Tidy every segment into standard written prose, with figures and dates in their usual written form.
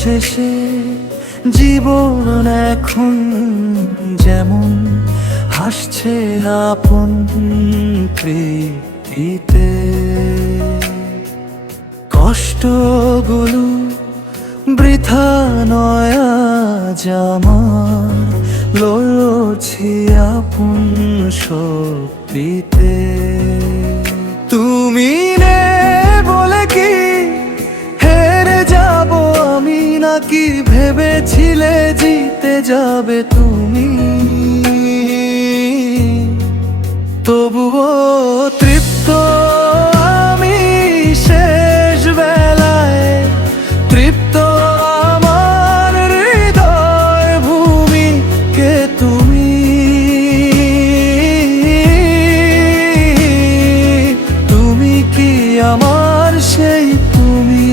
শেষে জীবন এখন যেমন হাসছে আপন প্রীতিতে, কষ্টগুলো বৃথা নয় আজ আমার, লড়ছি আপন শক্তিতে। তুমি নে বলে কি হেরে যাব আমি, নাকি ভেবেছিলে জিতে যাবে তুমি? তবুও তৃপ্ত আমি শেষ বেলায়, তৃপ্ত আমার হৃদয় ভূমি কে তুমি। তুমি কি আমার সেই তুমি?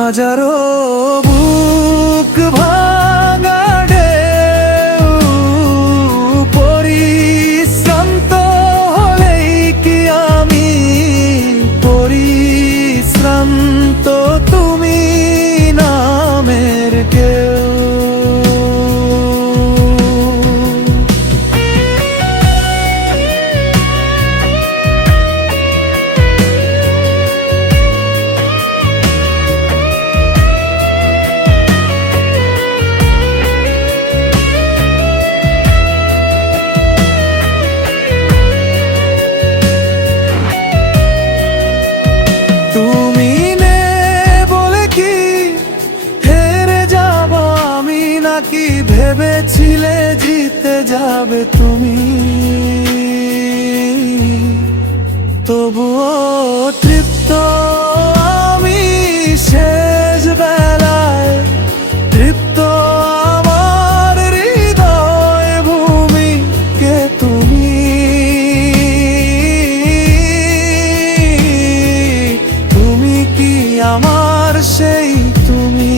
হাজারো বুক ভাঙা ঢেউ পরিশ্রান্ত হলেই কি আমি পরিশ্রান্ত, তুমি নামের কেউ। কি ভেবেছিলে জিতে যাবে তুমি? তবুও তৃপ্ত আমি শেষ বেলায়, তৃপ্ত আমার হৃদয় ভূমি কে তুমি। তুমি কি আমার সেই তুমি?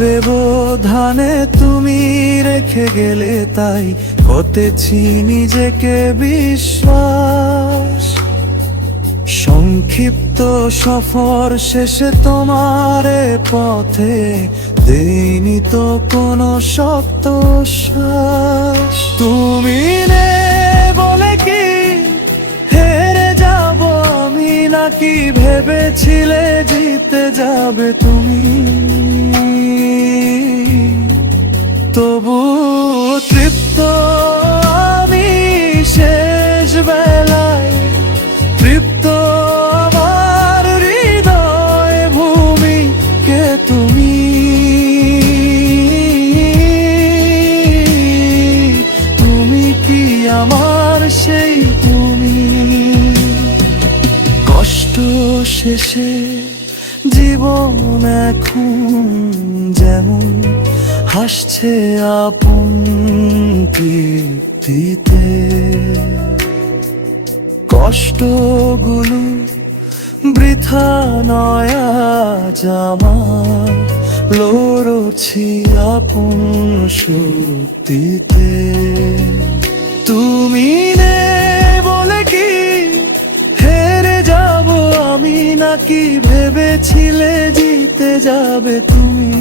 ব্যবধানে তুমি রেখে গেলে, তাই করতেছি নিজেকে বিশ্বাস। সংক্ষিপ্ত সফর শেষে তোমার পথে দেইনি তো কোনো শক্ত শ্বাস। তুমি নে বলে কি হেরে যাব আমি, নাকি ভেবেছিলে জিতে যাবে তুমি? তবু তৃপ্ত আমি শেষ বেলায়, তৃপ্ত আমার হৃদয় ভূমি কে তুমি। তুমি কি আমার সেই তুমি? কষ্ট শেষে জীবন এখন যেমন হাসছে আপন প্রীতিতে, কষ্টগুলো বৃথা নয় আজ আমার, লড়ছি আপন শক্তিতে। তুমি নে বলে কি হেরে যাব আমি, নাকি ভেবেছিলে জিতে যাবে তুমি?